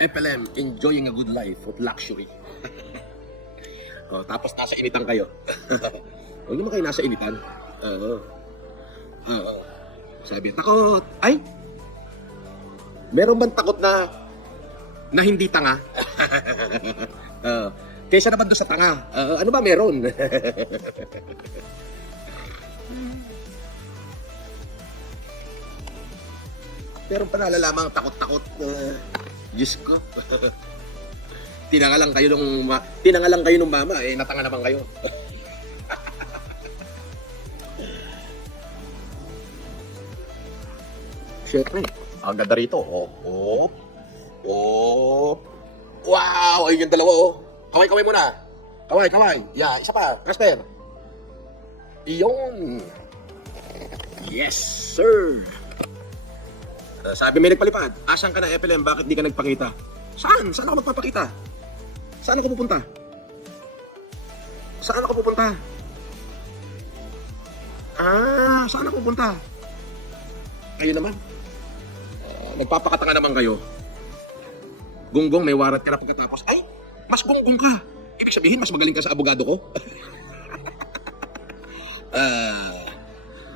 FLM, enjoying a good life with luxury. Tapos nasa initan kayo. Huwag naman kayo nasa initan. Sabi, takot. Ay! Meron bang takot na hindi tanga? Kaysa naman doon sa tanga. Ano ba meron? Pero pa nalalamang takot-takot. Diyos ko. Tinanga lang kayo nung mama, natanga naman kayo. Siyempre, ang ganda rito. Wow! Ayun yung dalawa, Kaway muna. Kaway. Yeah, isa pa. Casper. Iyon. Yes, sir. Sabi may nagpalipad. Asan ka na, FLM? Bakit di ka nagpakita? Saan? Saan ako magpapakita? Saan ako pupunta? Saan ako pupunta? Saan ako pupunta? Kayo naman. Nagpapakatanga naman kayo. Gunggong, may warat ka na pagkatapos. Ay, mas gunggong ka. Ibig sabihin, mas magaling ka sa abogado ko.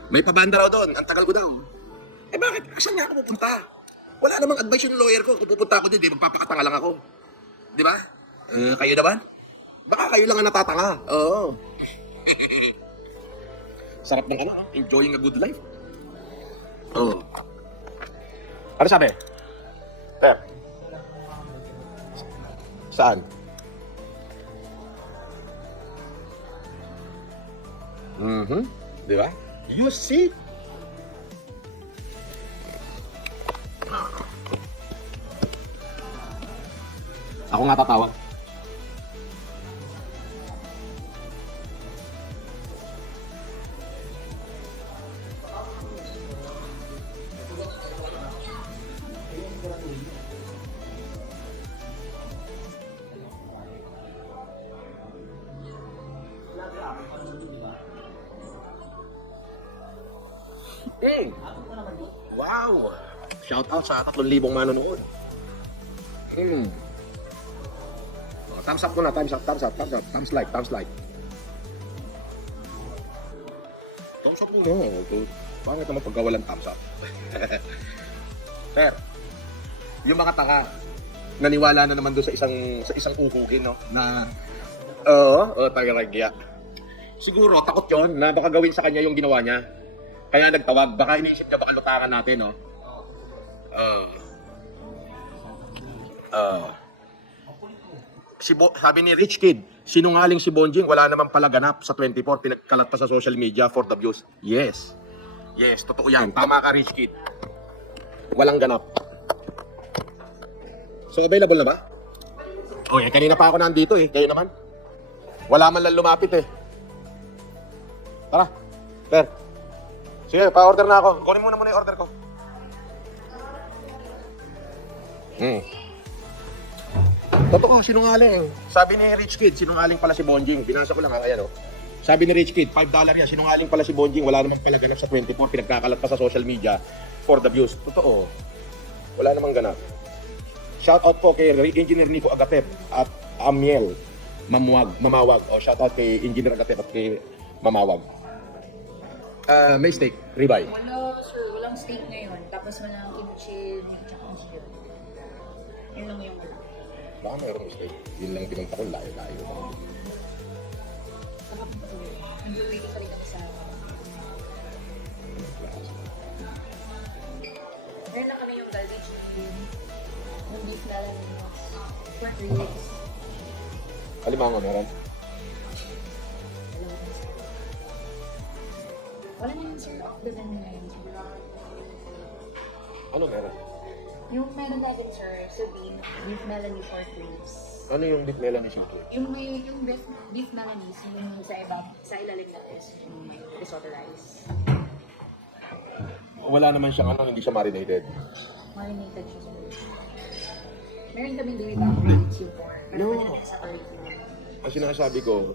May pabanda raw doon. Ang tagal ko daw. Bakit? Saan nga ako pupunta? Wala namang advice yung lawyer ko. Kung pupunta ako din, magpapakatanga lang ako. Di ba? Kayo naman? Baka kayo lang ang natatanga. Oo. Sarap ng enjoying a good life. Oo. Ano sabi? Tep. Saan? Di ba? You see? Ako nga tatawag. Wow! Shout out sa 3,000 manonood. Thumbs up muna, thumbs up, thumbs like. Thumbs up muna. Bakit naman pagka walang thumbs up? Sir, yung mga taka, naniwala na naman doon sa isang uhugin, no? Na, tagalagya. Siguro, takot yon na baka gawin sa kanya yung ginawa niya. Kaya nagtawag, baka iniisip niya baka lutangan natin, no? Sabi ni Rich Kid, sinungaling si Bonjing, wala naman pala ganap sa 24, pinagkalat pa sa social media for the views. Yes, totoo yan. Tama ka, Rich Kid. Walang ganap. So, available na ba? Kanina pa ako nandito kayo naman. Wala man lang lumapit Tara, Ter. Sige, pa-order na ako. Kunin mo na muna yung order ko. Totoo, sinungaling. Sabi ni Rich Kid, sinungaling pala si Bonjing. Binasa ko lang, ayan Sabi ni Rich Kid, $5 yan. Sinungaling pala si Bonjing. Wala naman pala ganap sa 24. Pinagkakalat pa sa social media for the views. Totoo. Wala namang ganap. Shout out po kay Engineer Nico Agatep at Amiel Mamawag. Shout out kay Engineer Agatep at kay Mamawag. May steak, ribeye. Wala, sir. Walang steak ngayon. Tapos walang kimchi, tsaka chicken. Yun lang yung Baka mayroong steak. Yun lang pinunta ko, layo-layo. hindi pwede pa rin kami sa... Meron na kami yung garbage chicken. Yung beef na lang yung pork ribs. Alimango meron? Wala na yun, sir. Off the menu na yun. Ano meron? Yung meron natin, sir, sabihin, beef melony pork ribs. Ano yung beef melony chicken? Yung beef melony, yung sa ilalim na yung may risotto rice. Wala naman siyang hindi siya marinated. Marinated siya, sir. Meron kami doon yung barbecue pork. Pero pwede natin sa barbecue. Ang sinasabi ko,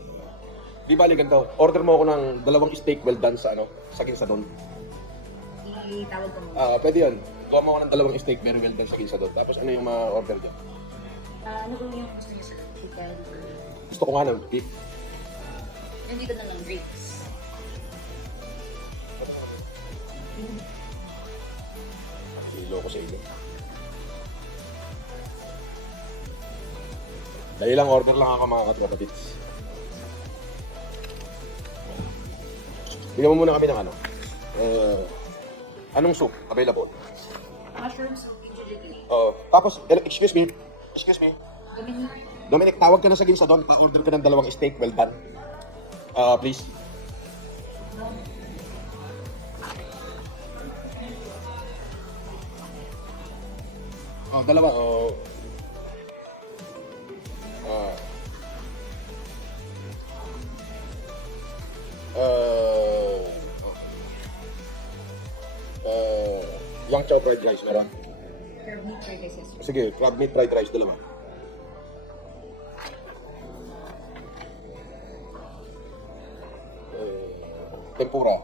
di bali ganito, order mo ako ng 2 steak well done sa sa Ginsadon. Itawag ko mo. Pwede yun. Gawa mo ako ng 2 steak very well done sa Ginsadon. Tapos ano yung ma-order dyan? Ano ba yung gusto niyo, sir? Chicken or... Gusto ko nga ng beef. Nandito na lang, grapes. Kilo ko sa inyo. Dahil lang order lang ako mga katropatits. Bigyan mo muna kami ng ano. Anong soup available? Mushroom soup, agility. Tapos, excuse me. Dominic. Dominic, tawag ka na sa ginsa doon. Pa-order ka ng 2 steak. Well done. Please. Dalawa. Yang chow fried rice, meron. Curved meat fried rice, yes, sir. Sige, crab meat fried rice, dalawa. Tempura,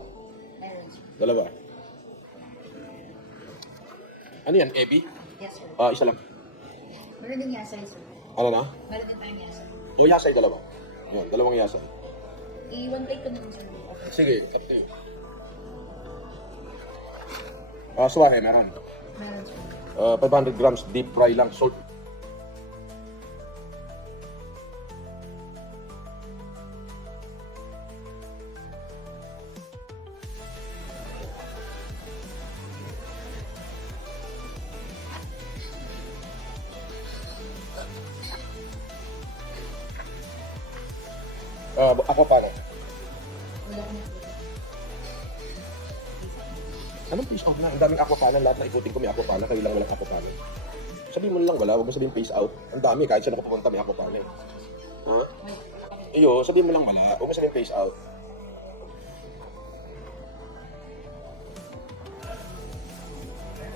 Meron, sir. dalawa. Ano yan, ebi? Yes, sir. Isa lang. Meron din yasay, sir. Ano na? Meron din tayong yasay. O yasay, dalawa. Yan, dalawang yasay. I-one plate ko naman, sir. Okay. Sige, up to you. Suwahe, meron. Meron, sir. 500 grams deep fry lang, salt. Ako paano? Wala ko na. Anong face out na? Ang daming aquapanan, lahat na ikutin ko may aquapanan, kayo lang walang aquapanan. Sabihin mo lang wala, huwag mo sabihin face out. Ang dami, kahit saan ako pupunta may aquapanan. Ha? Iyo, sabihin mo lang wala, huwag mo sabihin face out.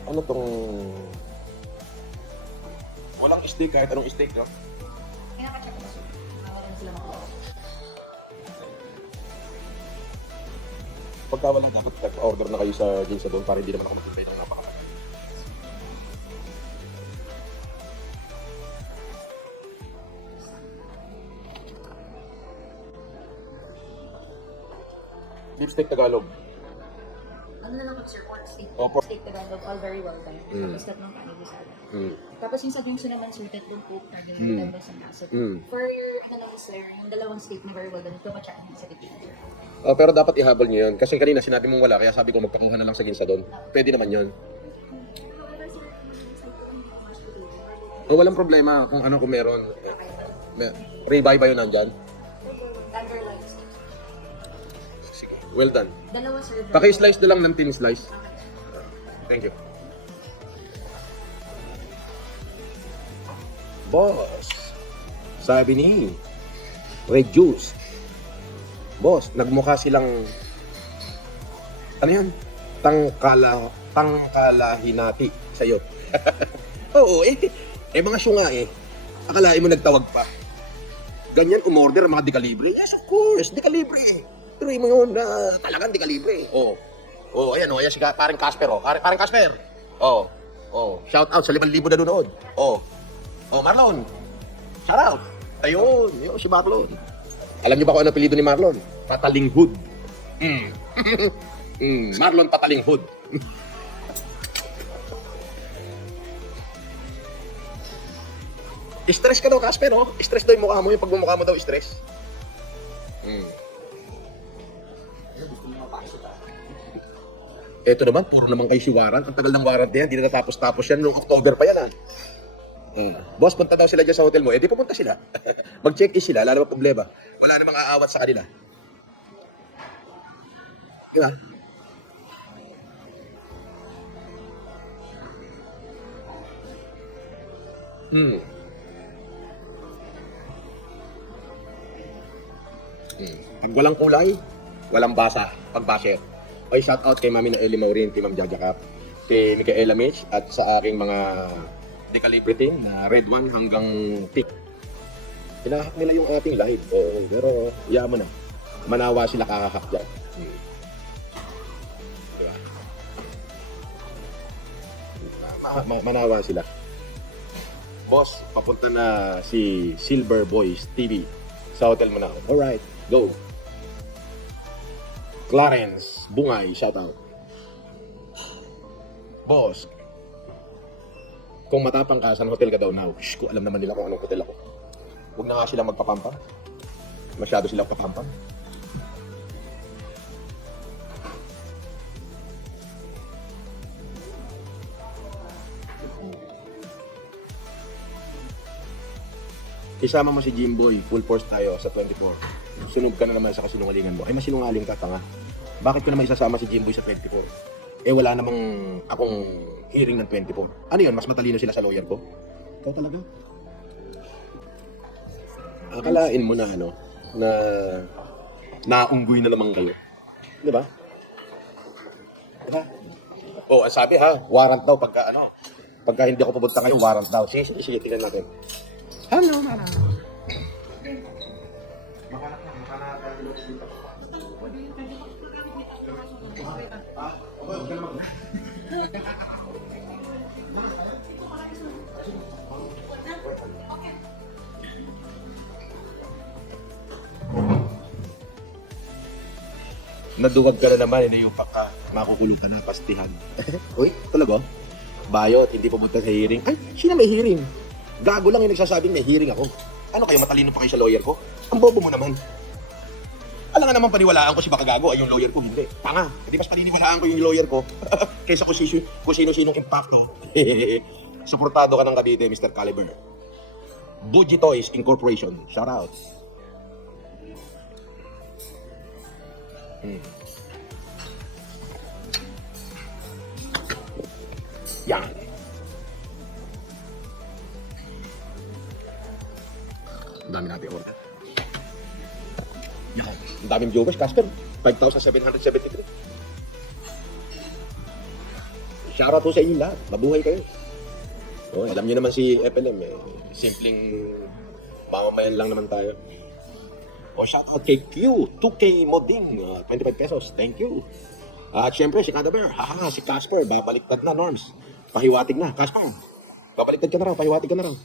Ano tong... Walang steak, kahit anong steak, no? Kinaka-check ko, sir. Wala sila makuha. Pagka walang dapat order na kayo sa Ginsa doon para hindi naman ako mag-invite ng napakatagal. Beef steak Tagalog. Ano na lang po, sir? Pork steak. Pork. Steak Tagalog, all very well done. Tapos tatlong kanin salad. Tapos yung sa drinks naman, sir, tatlong coke, target sa nasa. For your, sir, yung dalawang steak na very well done, ito pa-check sa ticket. Pero dapat ihabol nyo yun. Kasi kanina sinabi mong wala, kaya sabi ko magpakuha na lang sa Ginsa doon. Pwede naman yun. Walang problema kung ano kung meron. Ribeye ba yun nandyan? Underline steak. Sige. Well done. Dalawa, sir. Paki-slice na lang ng thin slice. Thank you. Boss, sabi ni reduce. Boss, nagmukha silang ano yan? Tangkalahinati sa'yo. Oo, mga syunga akalain mo nagtawag pa. Ganyan umorder ang mga dekalibre? Yes, of course, dekalibre. Tuloy mo yun na talagang dekalibre. Ayan si parang Casper, Parang Casper. Shout out sa 5,000 na nanonood. Marlon. Shout out. Ayun, si Marlon. Alam niyo ba kung ano apelyido ni Marlon? Patalinghod. Marlon Patalinghod. Stress ka daw, Casper, no? Stress daw yung mukha mo, yung pagmumukha mo daw, stress. Ito naman, puro naman kayo si Warren. Ang tagal ng warrant na yan, hindi na natapos-tapos yan. Noong October pa yan, Boss, punta daw sila dyan sa hotel mo. Di pumunta sila. Mag-check-in sila, wala namang problema. Wala namang aawat sa kanila. Diba? Pag walang kulay, walang basa. Pag basher. Okay, shout out kay Mami na Eli Maurin, kay Ma'am Jaja Cap, kay Micaela Mitch, at sa aking mga dekalibre team na Red One hanggang Tick. Hinahak nila yung ating live. Pero yaman na. Manawa sila kakahak dyan. Diba? Manawa sila. Boss, papunta na si Silver Boys TV sa hotel mo na. Alright, go. Clarence Bungay, shout out. Boss, kung matapang ka, saan hotel ka daw now? Shh, ko alam naman nila kung anong hotel ako. Huwag na nga silang magpapampang. Masyado silang papampang. Isama mo si Jimboy, full force tayo sa 24. Sunog ka na naman sa kasinungalingan mo. Ay, masinungaling ka, tanga. Bakit ko naman isasama si Jimboy sa 24? Eh, wala namang akong hearing ng 24. Ano yun? Mas matalino sila sa lawyer ko? Ikaw talaga? Akalain mo na ano, na naunggoy na naman kayo. Di ba? Diba? Oh, sabi ha, warrant daw pagka ano, pagka hindi ako pupunta kayo, warrant daw. Sige, tingnan natin. Hello, mana. Naduwag ka na naman, inayupak ka, makukulong ka na, pastihan. Uy, talaga? Bayot, hindi pumunta sa hearing. Ay, sino may hearing? Gago lang yung nagsasabing may hearing ako. Ano kayo, matalino pa kayo sa lawyer ko? Ang bobo mo naman. Alam nga naman paniwalaan ko si baka gago, ay yung lawyer ko, hindi. Tanga, hindi mas paniniwalaan ko yung lawyer ko. Kaysa kung sino-sinong impacto. Suportado ka ng Cavite, Mr. Caliber. Buji Toys Incorporation, shout out. Yan. Ang dami natin order. Yan. Ang daming viewers, Casper. 5,773. Shoutout po sa inyo lahat. Mabuhay kayo. Oh, alam niyo naman si FLM eh. Simpleng mamamayan lang naman tayo. O, shoutout kay Q, 2K Moding, 25 pesos, thank you. At syempre, si Cadaver, haha, si Casper, babaliktad na, Norms. Pahiwatig na, Casper. Babaliktad ka na raw, pahiwatig ka na raw.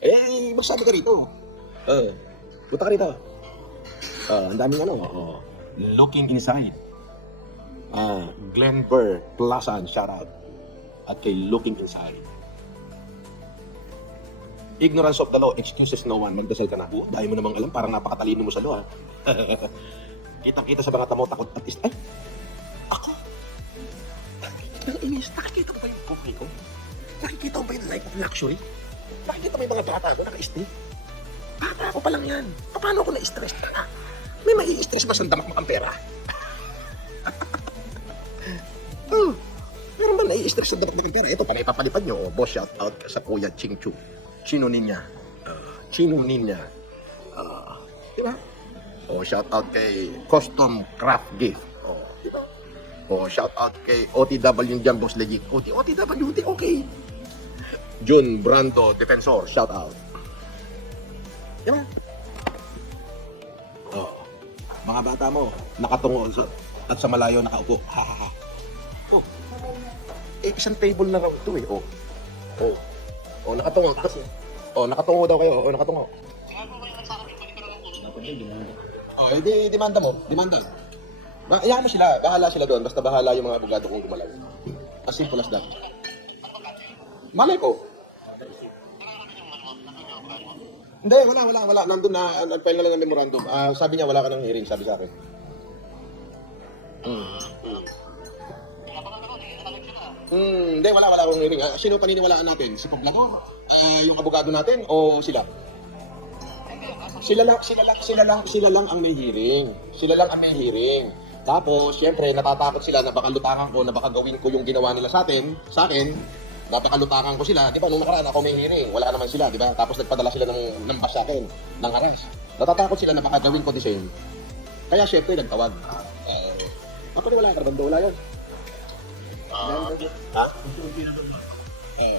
Eh, magsabi ka rito. Punta ka rito. Ang daming ano, looking inside. Glenn Burr, Plasan, shoutout. At kay looking inside. Ignorance of the law, excuses no one. Magdasal ka na. Dahil mo namang alam, parang napakatalino mo sa law, ha? Kita-kita sa mga tamo, takot at ay! Ako? Ang inis, nakikita mo ba yung buhay ko? Nakikita mo ba yung life of luxury? Nakikita mo yung mga bata ko, naka-stay? Bata ako pa lang yan. Paano ako na-stress? May mai-stress ba sa damak mo ang pera? Meron ba nai-stress sa damak mo ang pera? Ito, pa may papalipad nyo. Boss, shout out ka sa Kuya Ching Chu. Chino Ninja. Diba? O, shout out kay Custom Craft Gift. O, diba? O, shout out kay OTW Jam Boss Legit. OTW, okay. Jun Brando Defensor, shout out. Diba? O, mga bata mo, nakatungo at sa malayo nakaupo. Ha, ha, ha. O, isang table na raw ito eh. O, nakatungo kasi. O, nakatungo daw kayo. O, nakatungo. O, demanda mo. Demanda. Ayahan mo sila. Bahala sila doon. Basta bahala yung mga abogado kong gumalaw. As simple as that. Malay ko. Hindi, wala. Nandun na, nag-file na lang ng memorandum. Sabi niya, wala ka ng hearing, sabi sa akin. Hindi, wala akong hearing. Sino paniniwalaan natin? Si Poblador? Yung abogado natin o sila? Sila lang ang may hearing. Sila lang ang may hearing. Tapos, syempre, natatakot sila na baka lutangan ko, na baka gawin ko yung ginawa nila sa akin, baka lutangan ko sila. Di ba, nung nakaraan ako may hearing, wala naman sila, di ba? Tapos nagpadala sila ng bus sa akin, ng arrest. Natatakot sila na baka gawin ko the same. Kaya, syempre, nagtawag. Wala ka ba? Wala yan. Ha?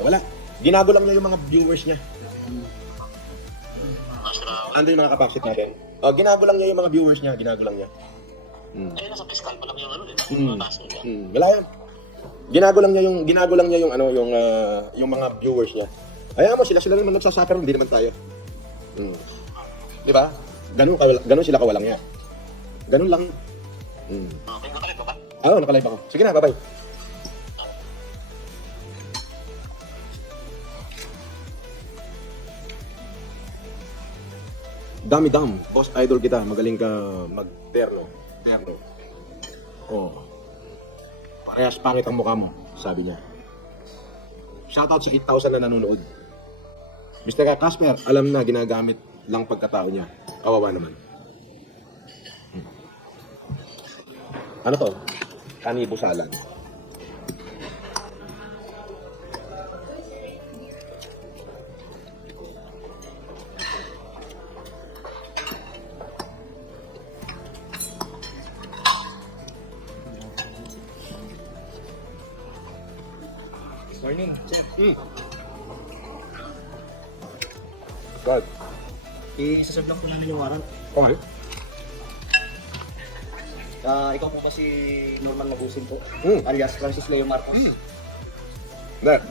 Wala. Ginago lang niya yung mga viewers niya. Ando yung mga kapaksit natin. Ginago lang niya yung mga viewers niya. Ginago lang niya. Nasa fiscal pa lang yung ano eh. Wala yan. Ginago lang niya yung ano, yung mga viewers niya. Hayaan mo, sila naman nagsasuffer, hindi naman tayo. Di ba? Ganun sila kawalang niya. Ganun lang. Nakalive ka ba? Oo, nakalive ako. Sige na, bye-bye. Dami-dam. Boss, idol kita. Magaling ka mag-terno. Terno. Oh. Parehas pangit ang mukha mo, sabi niya. Shoutout si 8,000 na nanonood. Mr. Casper, alam na ginagamit lang pagkatao niya. Kawawa naman. Ano to? Kanibo salad. Morning, sir. God. I-saserve lang po namin yung warrant. Okay. Ikaw po ba si Norman Lagusin po? Mm. Alias Francis Leo Marcos? There.